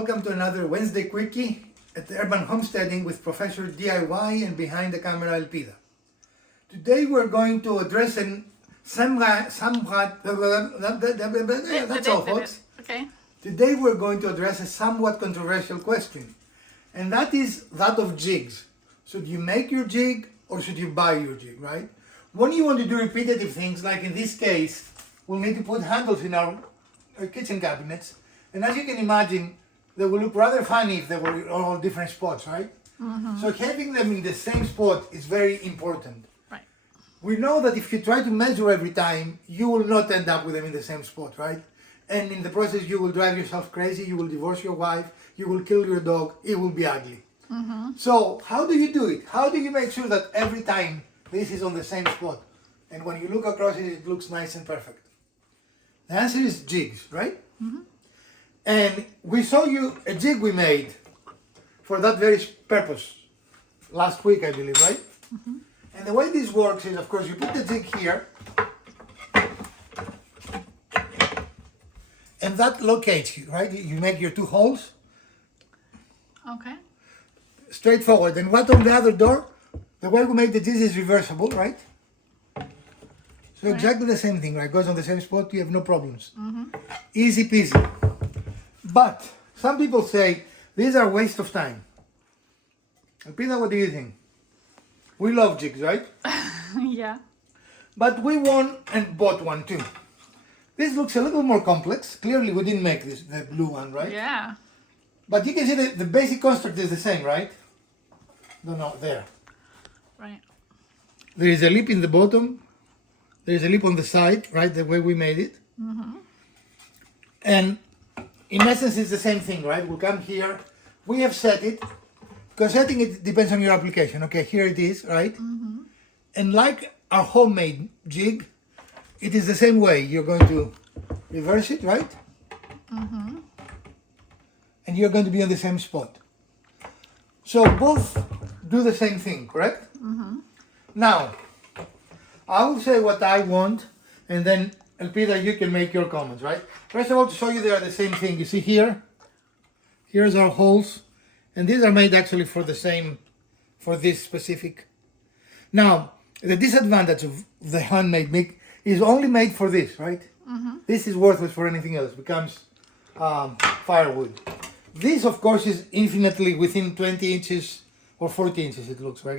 Welcome to another Wednesday Quickie at the Urban Homesteading with Professor DIY and Behind the Camera Elpida. Today we're going to address that's all, folks. Okay. Today we're going to address a somewhat controversial question, and that is that of jigs. Should you make your jig or should you buy your jig, right? When you want to do repetitive things, like in this case, we'll need to put handles in our kitchen cabinets, and as you can imagine, they will look rather funny if they were all different spots, right? Mm-hmm. So having them in the same spot is very important. Right. We know that if you try to measure every time, you will not end up with them in the same spot, right? And in the process, you will drive yourself crazy, you will divorce your wife, you will kill your dog, it will be ugly. Mm-hmm. So how do you do it? How do you make sure that every time this is on the same spot? And when you look across it, it looks nice and perfect. The answer is jigs, right? Mm-hmm. And we saw you a jig we made for that very purpose last week, I believe, right? Mm-hmm. And the way this works is, of course, you put the jig here, and that locates you, right? You make your two holes. Okay. Straightforward. And what on the other door? The way we made the jigs is reversible, right? So right. Exactly the same thing, right? Goes on the same spot, you have no problems. Mm-hmm. Easy peasy. But some people say these are a waste of time. Peter, what do you think? We love jigs, right? Yeah. But we won and bought one too. This looks a little more complex. Clearly we didn't make this, the blue one, right? Yeah. But you can see the basic construct is the same, right? No, there. Right. There is a lip in the bottom. There is a lip on the side, right? The way we made it. Mm-hmm. And in essence, it's the same thing, right? We'll come here. We have set it, because setting it depends on your application. Okay, here it is, right? Mm-hmm. And like our homemade jig, it is the same way. You're going to reverse it, right? Mm-hmm. And you're going to be on the same spot. So both do the same thing, correct? Mm-hmm. Now, I will say what I want, and then Elpida, you can make your comments, right? First of all, to show you they are the same thing. You see here? Here's our holes. And these are made actually for the same, for this specific. Now, the disadvantage of the handmade make is only made for this, right? Mm-hmm. This is worthless for anything else. It becomes firewood. This, of course, is infinitely within 20 inches or 40 inches, it looks like.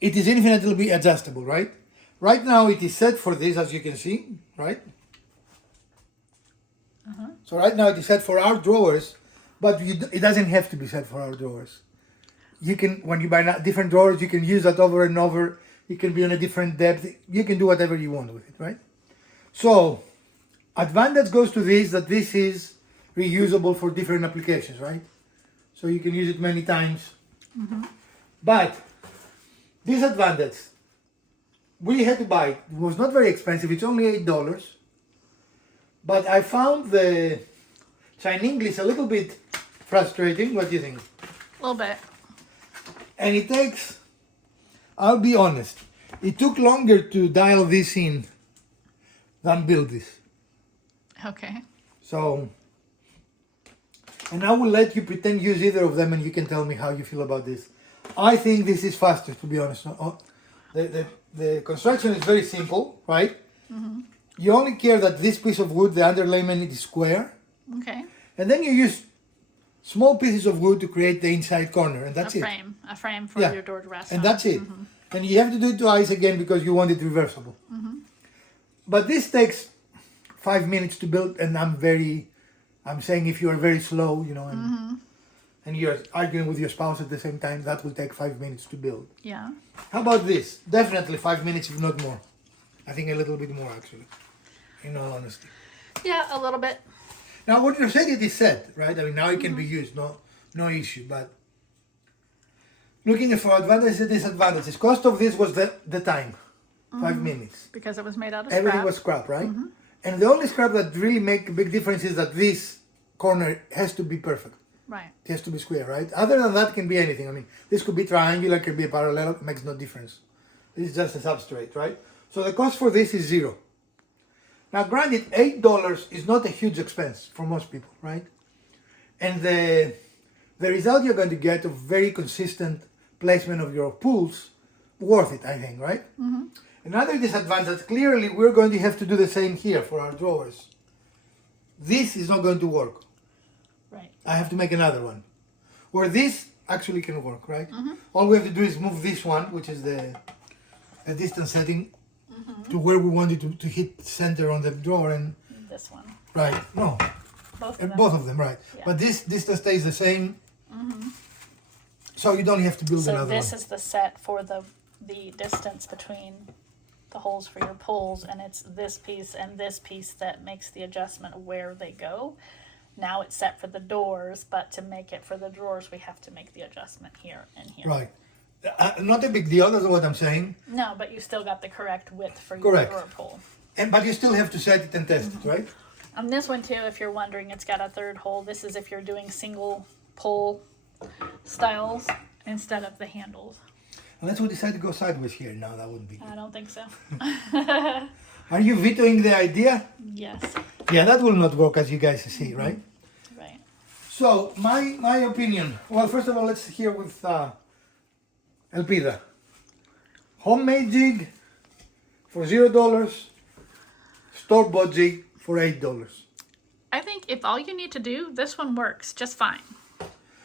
It is infinitely adjustable, right? Right now it is set for this, as you can see, right? Uh-huh. So right now it is set for our drawers, but it doesn't have to be set for our drawers. You can, when you buy different drawers, you can use that over and over. It can be on a different depth. You can do whatever you want with it, right? So, advantage goes to this, that this is reusable for different applications, right? So you can use it many times. Mm-hmm. But, disadvantage, we had to buy it. It was not very expensive. It's only $8. But I found the Chinese English a little bit frustrating. What do you think? A little bit. And it takes, I'll be honest, it took longer to dial this in than build this. Okay. So, and I will let you pretend use either of them and you can tell me how you feel about this. I think this is faster, to be honest. The construction is very simple, right? Mm-hmm. You only care that this piece of wood, the underlayment, is square. Okay. And then you use small pieces of wood to create the inside corner, and that's a frame for your door to rest and on. that's it. Mm-hmm. And you have to do it twice again because you want it reversible. Mm-hmm. But this takes 5 minutes to build, and I'm saying if you are very slow, you know, and mm-hmm. and you're arguing with your spouse at the same time, that will take 5 minutes to build. Yeah. How about this? Definitely 5 minutes, if not more. I think a little bit more, actually, in all honesty. Yeah, a little bit. Now, what you're saying, it is set, right? I mean, now it can be used, no issue. But looking for advantages and disadvantages, cost of this was the time, 5 minutes. Because it was made out of Everything scrap. was scrap, right? Mm-hmm. And the only scrap that really make a big difference is that this corner has to be perfect. Right. It has to be square, right? Other than that, it can be anything. I mean, this could be triangular, could be a parallel, it makes no difference. This is just a substrate, right? So the cost for this is $0. Now, granted, $8 is not a huge expense for most people, right? And the result you're going to get of very consistent placement of your pulls, worth it, I think, right? Mm-hmm. Another disadvantage, clearly we're going to have to do the same here for our drawers. This is not going to work. Right. I have to make another one. Or this actually can work, right? Mm-hmm. All we have to do is move this one, which is the distance setting, to where we want it to hit center on the drawer, and This one. right, no, Both of them, right. Yeah. But this distance stays the same, so you don't have to build So another this one. is the set for the distance between the holes for your pulls, and it's this piece and this piece that makes the adjustment where they go. Now it's set for the doors, but to make it for the drawers, we have to make the adjustment here and here. Right. Not a big deal, that's what I'm saying. No, but you still got the correct width for your Correct. drawer pull. But you still have to set it and test it, right? On this one too, if you're wondering, it's got a third hole. This is if you're doing single pull styles instead of the handles. Unless we decide to go sideways here, no, that wouldn't be good. I don't think so. Are you vetoing the idea? Yes. Yeah, that will not work, as you guys see, right? Right. So, my opinion. Well, first of all, let's hear with Elpida. Homemade jig for $0. Store-bought jig for $8. I think if all you need to do, this one works just fine.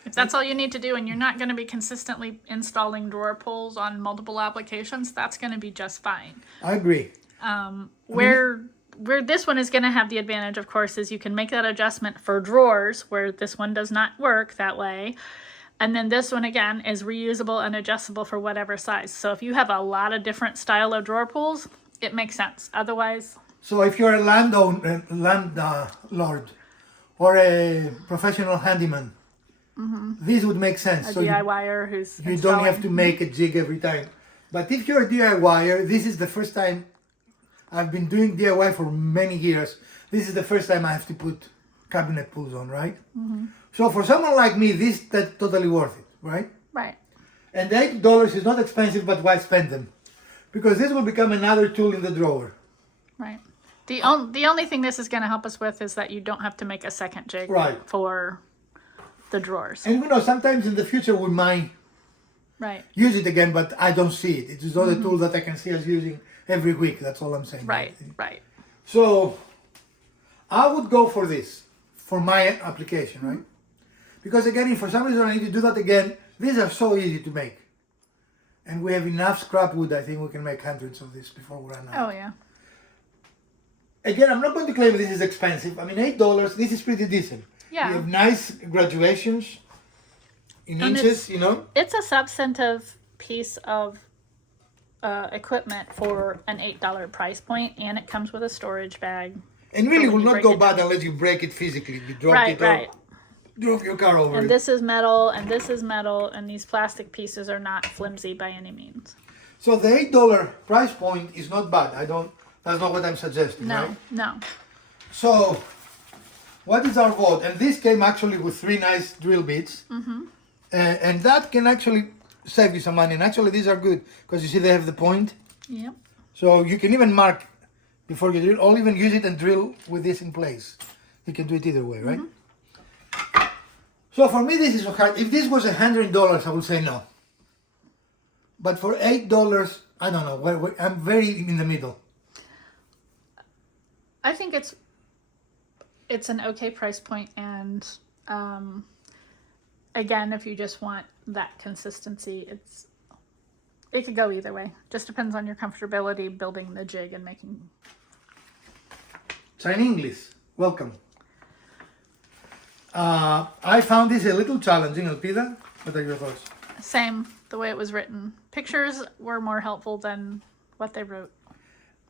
If that's all you need to do and you're not going to be consistently installing drawer pulls on multiple applications, that's going to be just fine. I agree. Where this one is going to have the advantage, of course, is you can make that adjustment for drawers where this one does not work that way. And then this one, again, is reusable and adjustable for whatever size. So if you have a lot of different style of drawer pulls, it makes sense. Otherwise... So if you're a landlord or a professional handyman, this would make sense. A So DIYer who's you don't have to make a jig every time. But if you're a DIYer, this is the first time. I've been doing DIY for many years. This is the first time I have to put cabinet pulls on, right? So for someone like me, that's totally worth it, right? Right. And $8 is not expensive, but why spend them? Because this will become another tool in the drawer. Right. The only thing this is going to help us with is that you don't have to make a second jig Right. for the drawers. And you know, sometimes in the future we might Right. use it again, but I don't see it. It is not a tool that I can see us using every week. That's all I'm saying. Right. Right. So I would go for this, for my application, right? Because again, if for some reason I need to do that again, these are so easy to make. And we have enough scrap wood, I think we can make hundreds of this before we run out. Oh yeah. Again, I'm not going to claim this is expensive. I mean, $8, this is pretty decent. Yeah. You have nice graduations in And inches, you know? It's a substantive piece of equipment for an $8 price point, and it comes with a storage bag. And really when will you not break go it bad down. unless you break it physically. You drop Right. it Right. or drove your car over And it. this is metal, and this is metal, and these plastic pieces are not flimsy by any means. So the $8 price point is not bad. That's not what I'm suggesting, No. right? No. So, what is our vote? And this came actually with 3 nice drill bits. And that can actually save you some money. And actually these are good because you see they have the point. Yep. So you can even mark before you drill, or even use it and drill with this in place. You can do it either way, right? So for me this is so hard. If this was $100, I would say no. But for $8, I don't know. I'm very in the middle. I think it's an okay price point, and again, if you just want that consistency, it could go either way. Just depends on your comfortability building the jig and making. Sign English. Welcome. I found this a little challenging, Elpida. What are your thoughts? Same, the way it was written. Pictures were more helpful than what they wrote.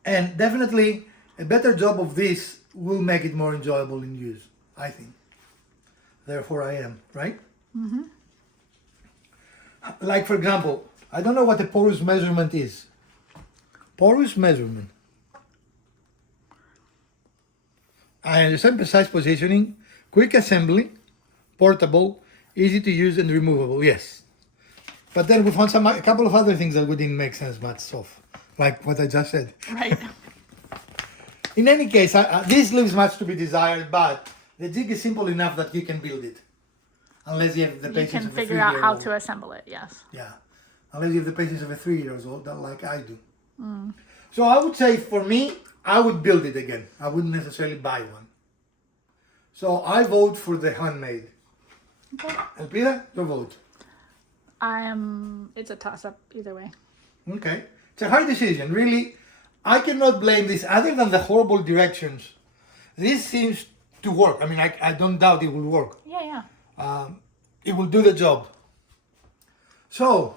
And definitely a better job of this will make it more enjoyable in use, I think. Therefore I am, right? Like for example, I don't know what a porous measurement is. Porous measurement. I understand precise positioning, quick assembly, portable, easy to use and removable, yes. But then we found a couple of other things that didn't make sense much of, like what I just said. Right. In any case, this leaves much to be desired, but the jig is simple enough that you can build it. Unless you have the You patience can of a figure out 3-year-old. how to assemble it, yes. Yeah. Unless you have the patience of a 3-year-old, like I do. So I would say for me, I would build it again. I wouldn't necessarily buy one. So I vote for the handmade. Okay. Elpida, your vote. It's a toss-up either way. Okay. It's a hard decision. Really, I cannot blame this other than the horrible directions. This seems to work. I mean, I don't doubt it will work. Yeah. It will do the job. So,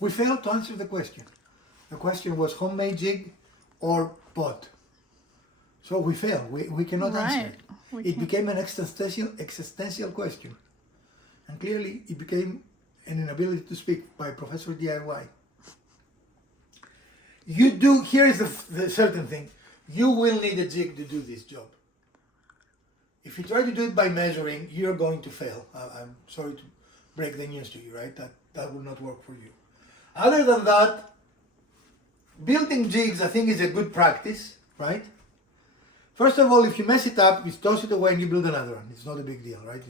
we failed to answer the question. The question was homemade jig or pot. So we failed. We cannot answer it. It became an existential question. And clearly it became an inability to speak by Professor DIY. Here is the certain thing. You will need a jig to do this job. If you try to do it by measuring, you're going to fail. I'm sorry to break the news to you, right? That will not work for you. Other than that, building jigs, I think, is a good practice, right? First of all, if you mess it up, you toss it away and you build another one. It's not a big deal, right?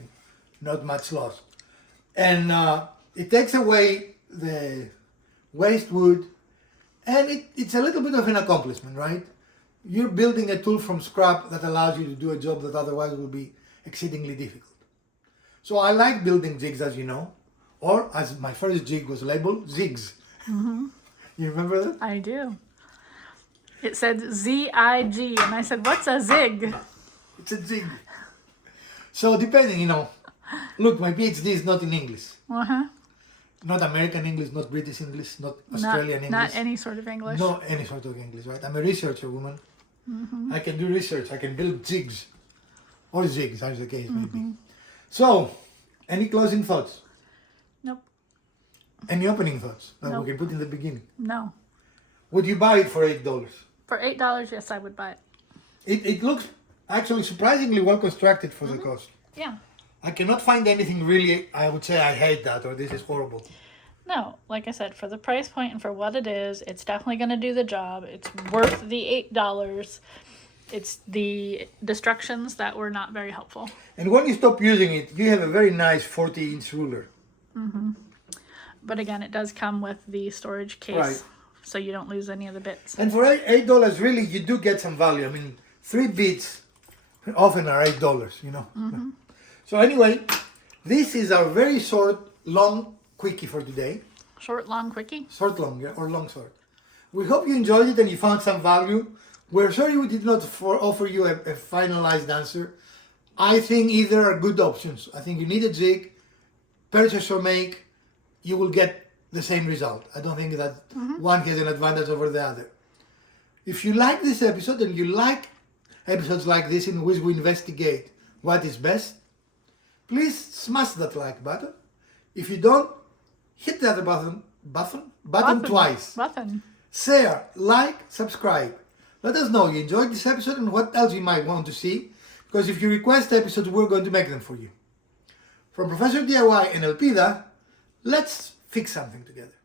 Not much loss. And it takes away the waste wood, and it's a little bit of an accomplishment, right? You're building a tool from scrap that allows you to do a job that otherwise would be exceedingly difficult. So I like building jigs, as you know, or as my first jig was labeled, JIGS. You remember that? I do. It said Z-I-G, and I said, what's a zig? It's a jig. So depending, look, my PhD is not in English. Uh-huh. Not American English, not British English, not Australian English. Not any sort of English. No, any sort of English, right? I'm a researcher, woman. I can do research. I can build jigs. Or jigs, as the case may be. So, any closing thoughts? Nope. Any opening thoughts that Nope. we can put in the beginning? No. Would you buy it for $8? For $8, yes, I would buy it. It looks actually surprisingly well constructed for the cost. Yeah. I cannot find anything really, I would say I hate that or this is horrible. No, like I said, for the price point and for what it is, it's definitely going to do the job. It's worth the $8. It's the destructions that were not very helpful. And when you stop using it, you have a very nice 40-inch ruler. But again, it does come with the storage case, Right. so you don't lose any of the bits. And for $8, really, you do get some value. I mean, 3 bits often are $8, So anyway, this is our very short, long quickie for today. Short, long, quickie. Short, long, yeah, or long, short. We hope you enjoyed it and you found some value. We're sorry we did not offer you a finalized answer. I think either are good options. I think you need a jig, purchase or make, you will get the same result. I don't think that one has an advantage over the other. If you like this episode and you like episodes like this in which we investigate what is best, please smash that like button. If you don't, hit the other button twice. Button. Share, like, subscribe. Let us know you enjoyed this episode and what else you might want to see, because if you request episodes, we're going to make them for you. From Professor DIY and Elpida, let's fix something together.